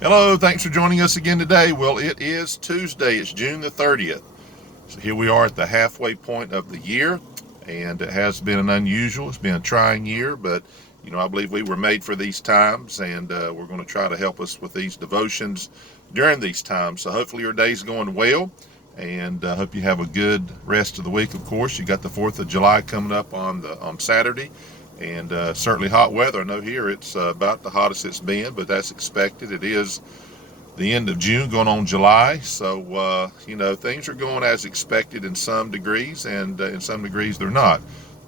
Hello, thanks for joining us again today. Well, it is Tuesday, it's June the 30th. So here we are at the halfway point of the year, and it has been it's been a trying year, but I believe we were made for these times, and we're going to try to help us with these devotions during these times. So hopefully your day's going well, and I hope you have a good rest of the week. Of course, you got the 4th of July coming up on Saturday, and certainly hot weather. I know here it's about the hottest it's been, but that's expected. It is the end of June, going on July. So, things are going as expected in some degrees, and in some degrees they're not.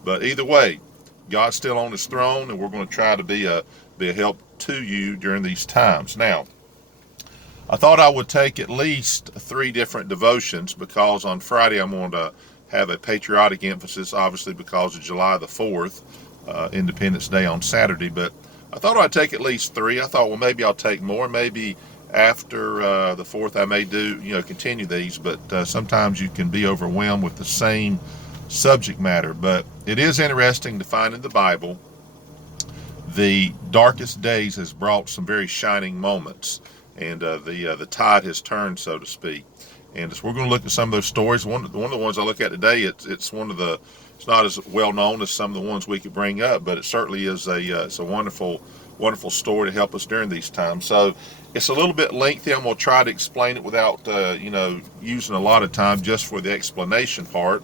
But either way, God's still on his throne, and we're going to try to be a help to you during these times. Now, I thought I would take at least 3 different devotions because on Friday I'm going to have a patriotic emphasis, obviously because of July the 4th, Independence Day on Saturday. But I thought I'd take at least 3. I thought, well, maybe I'll take more. Maybe after the 4th I may continue these. But sometimes you can be overwhelmed with the same subject matter. But it is interesting to find in the Bible the darkest days has brought some very shining moments, and the tide has turned, so to speak. And so we're going to look at some of those stories. One of the ones I look at today, it's not as well known as some of the ones we could bring up, but it certainly is it's a wonderful story to help us during these times. So it's a little bit lengthy. I'm going to try to explain it without using a lot of time just for the explanation part.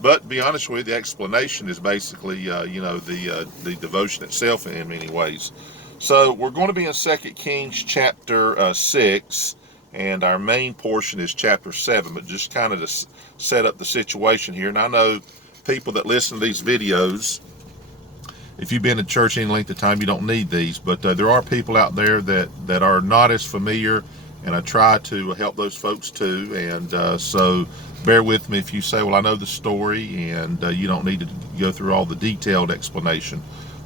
But to be honest with you, the explanation is basically the devotion itself in many ways. So we're going to be in 2 Kings chapter 6, and our main portion is chapter 7. But just kind of to set up the situation here, and I know people that listen to these videos, if you've been in church any length of time, you don't need these, but there are people out there that are not as familiar, and I try to help those folks too. And so bear with me if you say, well, I know the story, and you don't need to go through all the detailed explanation.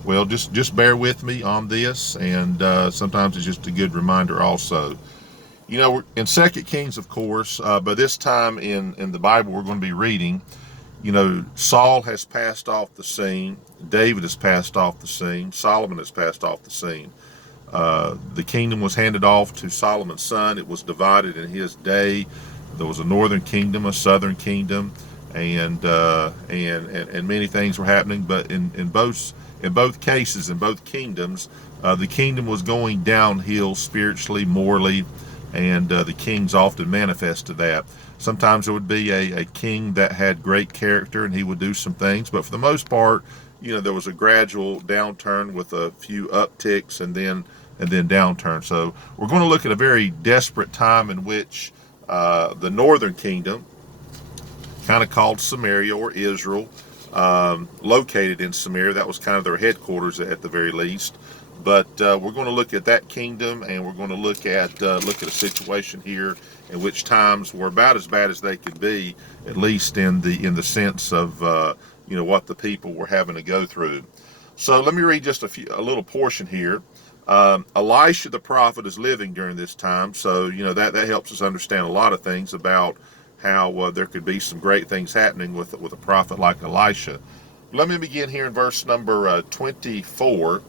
Well, just bear with me on this, and sometimes it's just a good reminder also. We're in 2 Kings, of course, but this time in the Bible we're going to be reading, Saul has passed off the scene, David has passed off the scene, Solomon has passed off the scene. The kingdom was handed off to Solomon's son. It was divided in his day. There was a northern kingdom, a southern kingdom, and many things were happening. But in both cases, in both kingdoms, the kingdom was going downhill spiritually, morally, and the kings often manifested that. Sometimes there would be a king that had great character, and he would do some things, but for the most part, there was a gradual downturn with a few upticks and then downturn. So we're going to look at a very desperate time in which the northern kingdom, kind of called Samaria or Israel, located in Samaria. That was kind of their headquarters at the very least. But we're going to look at that kingdom, and we're going to look at a situation here in which times were about as bad as they could be, at least in the sense of what the people were having to go through. So let me read just a little portion here. Elisha the prophet is living during this time, so that helps us understand a lot of things about how there could be some great things happening with a prophet like Elisha. Let me begin here in verse number 24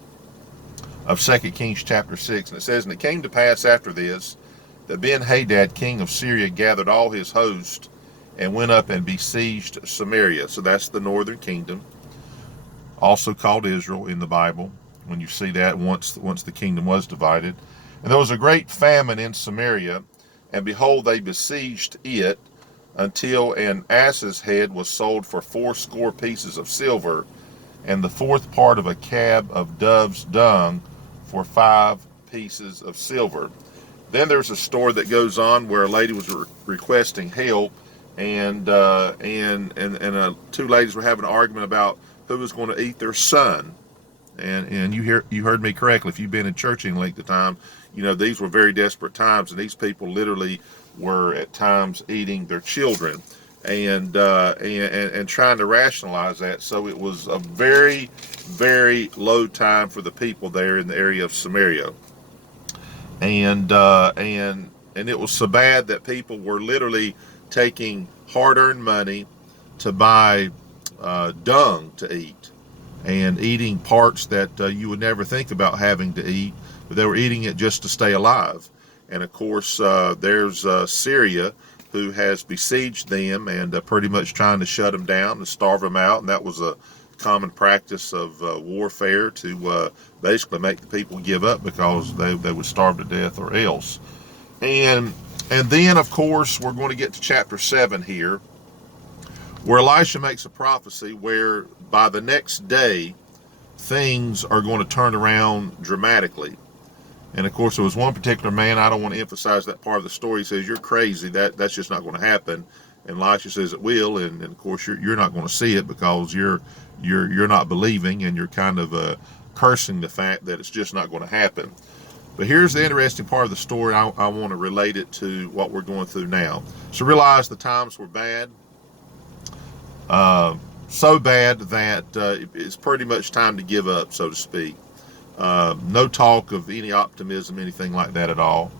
of 2 Kings chapter 6, and it says, "And it came to pass after this, that Ben-Hadad, king of Syria, gathered all his host, and went up and besieged Samaria." So that's the northern kingdom, also called Israel in the Bible, when you see that once the kingdom was divided. "And there was a great famine in Samaria, and behold, they besieged it, until an ass's head was sold for 80 pieces of silver, and the fourth part of a cab of dove's dung for 5 pieces of silver." Then there's a story that goes on where a lady was requesting help, and 2 ladies were having an argument about who was going to eat their son. And you heard me correctly. If you've been in church any length of time, these were very desperate times, and these people literally were at times eating their children, and trying to rationalize that. So it was a very, very low time for the people there in the area of Samaria, and it was so bad that people were literally taking hard-earned money to buy dung to eat, and eating parts that you would never think about having to eat, but they were eating it just to stay alive. And of course, there's Syria, who has besieged them and pretty much trying to shut them down and starve them out. And that was a common practice of warfare, to basically make the people give up because they would starve to death or else. And then, of course, we're going to get to chapter 7 here, where Elisha makes a prophecy where by the next day, things are going to turn around dramatically. And of course, there was one particular man, I don't want to emphasize that part of the story. He says, "You're crazy. That's just not going to happen." And Elisha says it will. And of course, you're not going to see it because you're not believing, and you're kind of cursing the fact that it's just not going to happen. But here's the interesting part of the story. I want to relate it to what we're going through now. So realize the times were bad. So bad that it's pretty much time to give up, so to speak. No talk of any optimism, anything like that at all.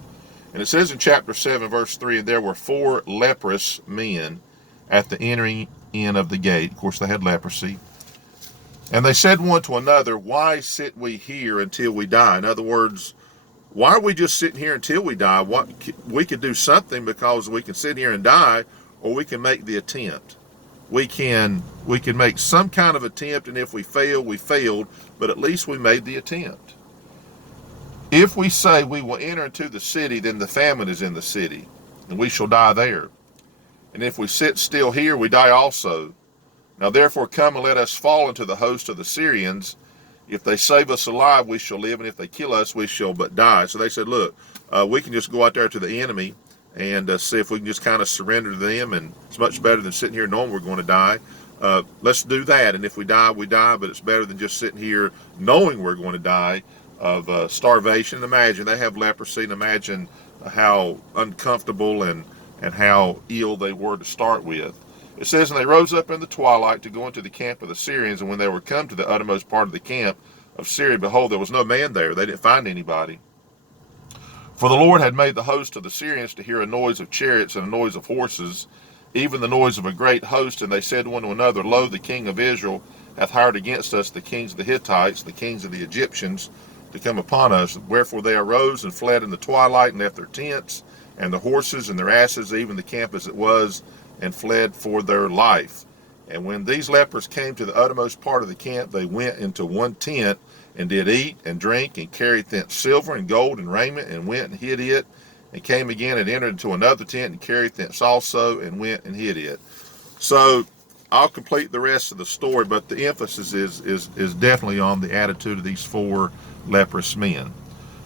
And it says in chapter 7, verse 3, "And there were 4 leprous men at the entering in of the gate." Of course, they had leprosy. "And they said one to another, 'Why sit we here until we die?'" In other words, why are we just sitting here until we die? We could do something, because we can sit here and die, or we can make the attempt. We can make some kind of attempt, and if we fail, we failed, but at least we made the attempt. "If we say we will enter into the city, then the famine is in the city, and we shall die there. And if we sit still here, we die also. Now therefore come and let us fall into the host of the Syrians. If they save us alive, we shall live, and if they kill us, we shall but die." So they said, look, we can just go out there to the enemy and see if we can just kind of surrender to them, and it's much better than sitting here knowing we're going to die. Let's do that, and if we die, we die, but it's better than just sitting here knowing we're going to die of starvation. Imagine, they have leprosy, and imagine how uncomfortable and how ill they were to start with. It says, "And they rose up in the twilight to go into the camp of the Syrians, and when they were come to the uttermost part of the camp of Syria, behold, there was no man there." They didn't find anybody. "For the Lord had made the host of the Syrians to hear a noise of chariots and a noise of horses, even the noise of a great host. And they said one to another, 'Lo, the king of Israel hath hired against us the kings of the Hittites, the kings of the Egyptians, to come upon us.' Wherefore they arose and fled in the twilight, and left their tents, and their horses, and their asses, even the camp as it was, and fled for their life. And when these lepers came to the uttermost part of the camp, they went into one tent, and did eat and drink, and carried thence silver and gold and raiment, and went and hid it, and came again and entered into another tent, and carried thence also, and went and hid it." So I'll complete the rest of the story, but the emphasis is definitely on the attitude of these 4 leprous men.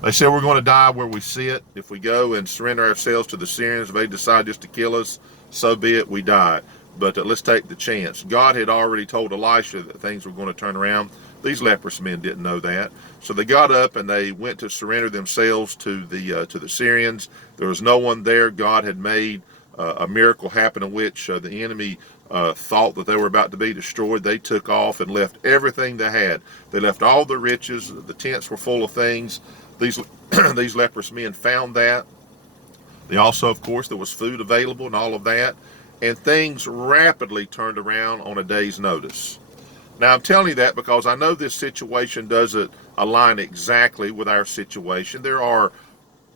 They said, "We're going to die where we sit. If we go and surrender ourselves to the Syrians, if they decide just to kill us, so be it, we die. But let's take the chance." God had already told Elisha that things were going to turn around. These leprous men didn't know that. So they got up and they went to surrender themselves to the Syrians. There was no one there. God had made a miracle happen in which the enemy thought that they were about to be destroyed. They took off and left everything they had. They left all the riches. The tents were full of things. These these leprous men found that. They also, of course, there was food available and all of that. And things rapidly turned around on a day's notice. Now, I'm telling you that because I know this situation doesn't align exactly with our situation. There are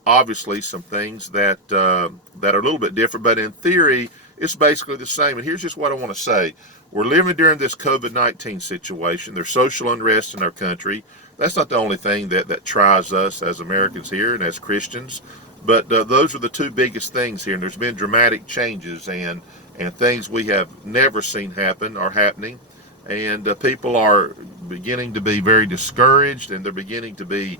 obviously some things that are a little bit different, but in theory, it's basically the same. And here's just what I want to say. We're living during this COVID-19 situation. There's social unrest in our country. That's not the only thing that tries us as Americans here and as Christians. But those are the 2 biggest things here. And there's been dramatic changes, and things we have never seen happen are happening. And people are beginning to be very discouraged, and they're beginning to be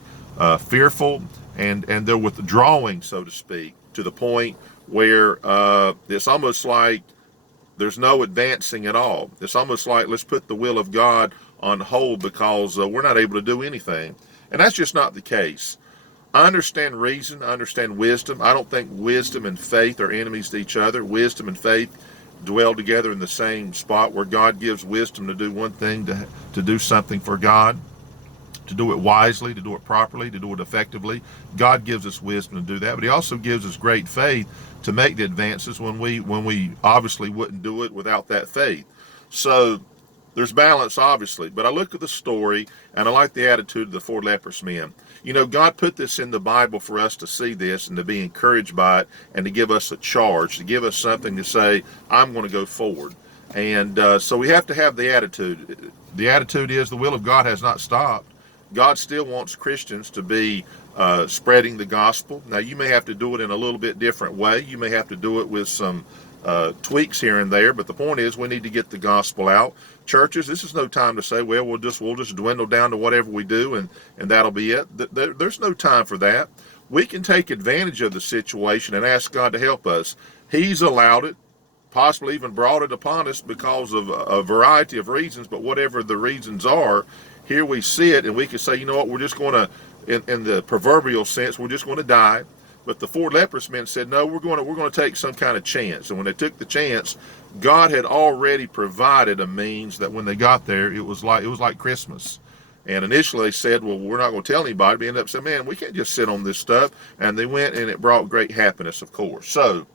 fearful, and they're withdrawing, so to speak, to the point where it's almost like there's no advancing at all. It's almost like, let's put the will of God on hold because we're not able to do anything. And that's just not the case. I understand reason. I understand wisdom. I don't think wisdom and faith are enemies to each other. Wisdom and faith dwell together in the same spot, where God gives wisdom to do one thing, to do something for God, to do it wisely, to do it properly, to do it effectively. God gives us wisdom to do that, but he also gives us great faith to make the advances when we obviously wouldn't do it without that faith. So There's balance, obviously, but I look at the story and I like the attitude of the four leprous men. You know, God put this in the Bible for us to see this and to be encouraged by it and to give us a charge, to give us something to say, I'm going to go forward. And so we have to have the attitude. The attitude is the will of God has not stopped. God still wants Christians to be spreading the gospel. Now, you may have to do it in a little bit different way. You may have to do it with some tweaks here and there, but the point is we need to get the gospel out. Churches, this is no time to say, well, we'll just dwindle down to whatever we do and that'll be it. There's no time for that. We can take advantage of the situation and ask God to help us. He's allowed it, possibly even brought it upon us because of a variety of reasons, but whatever the reasons are, here we see it and we can say, you know what, we're just going to, in the proverbial sense, we're just going to die. But the four leprous men said, no, we're going to take some kind of chance. And when they took the chance, God had already provided a means that when they got there, it was like Christmas. And initially they said, well, we're not going to tell anybody. But they ended up saying, man, we can't just sit on this stuff. And they went, and it brought great happiness, of course. So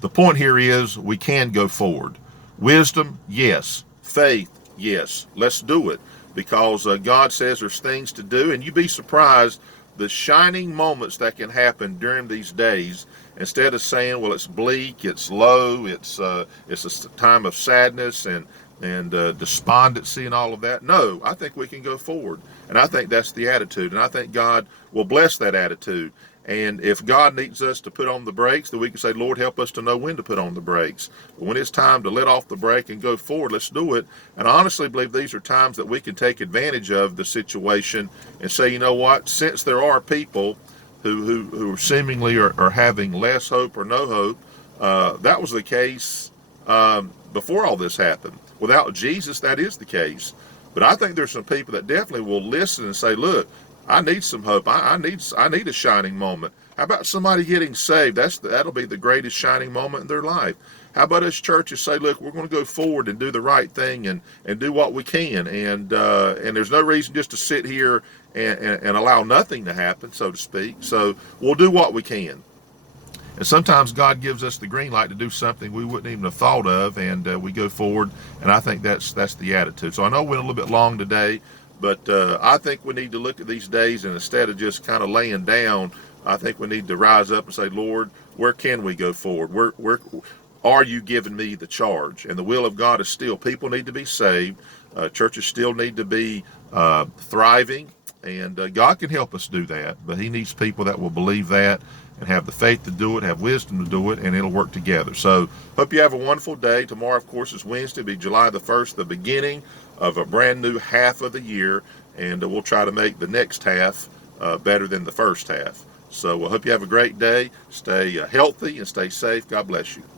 the point here is we can go forward. Wisdom, yes. Faith, yes. Let's do it, because God says there's things to do, and you'd be surprised the shining moments that can happen during these days. Instead of saying, well, it's bleak, it's low, it's a time of sadness and despondency and all of that. No, I think we can go forward, and I think that's the attitude, and I think God will bless that attitude. And if God needs us to put on the brakes, then we can say, Lord, help us to know when to put on the brakes. But when it's time to let off the brake and go forward, let's do it. And I honestly believe these are times that we can take advantage of the situation and say, you know what, since there are people who seemingly are having less hope or no hope, that was the case before all this happened. Without Jesus, that is the case. But I think there's some people that definitely will listen and say, look, I need some hope. I need a shining moment. How about somebody getting saved? That'll be the greatest shining moment in their life. How about us churches say, look, we're going to go forward and do the right thing and do what we can. And there's no reason just to sit here and allow nothing to happen, so to speak. So we'll do what we can. And sometimes God gives us the green light to do something we wouldn't even have thought of, and we go forward. And I think that's the attitude. So I know we went a little bit long today, but I think we need to look at these days, and instead of just kind of laying down, I think we need to rise up and say, Lord, where can we go forward? Where are you giving me the charge? And the will of God is still, people need to be saved. Churches still need to be thriving, and God can help us do that. But he needs people that will believe that and have the faith to do it, have wisdom to do it, and it'll work together. So hope you have a wonderful day. Tomorrow, of course, is Wednesday. It'll be July the 1st, the beginning of a brand new half of the year, and we'll try to make the next half better than the first half. So I hope you have a great day. Stay healthy and stay safe. God bless you.